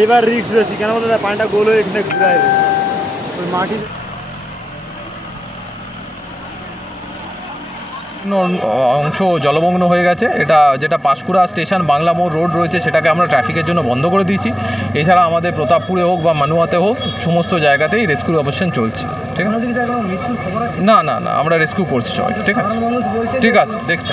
এইবার রিক্স বেশি কেন বলতে পানিটা গোল হয়ে এখানে ঘুরে আসবে। ওই মাটি অংশ জলমগ্ন হয়ে গেছে। এটা যেটা পাঁশকুড়া স্টেশন বাংলা মোড় রোড রয়েছে সেটাকে আমরা ট্রাফিকের জন্য বন্ধ করে দিয়েছি। এছাড়া আমাদের প্রতাপপুরে হোক বা মানুয়াতে হোক সমস্ত জায়গাতেই রেস্কিউ অপারেশন চলছে। ঠিক আছে? মৃত্যুর খবর আছে? না না না আমরা রেস্কিউ করছি সবাই ঠিক আছে? ঠিক আছে দেখছি।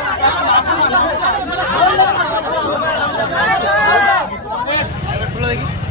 দেখি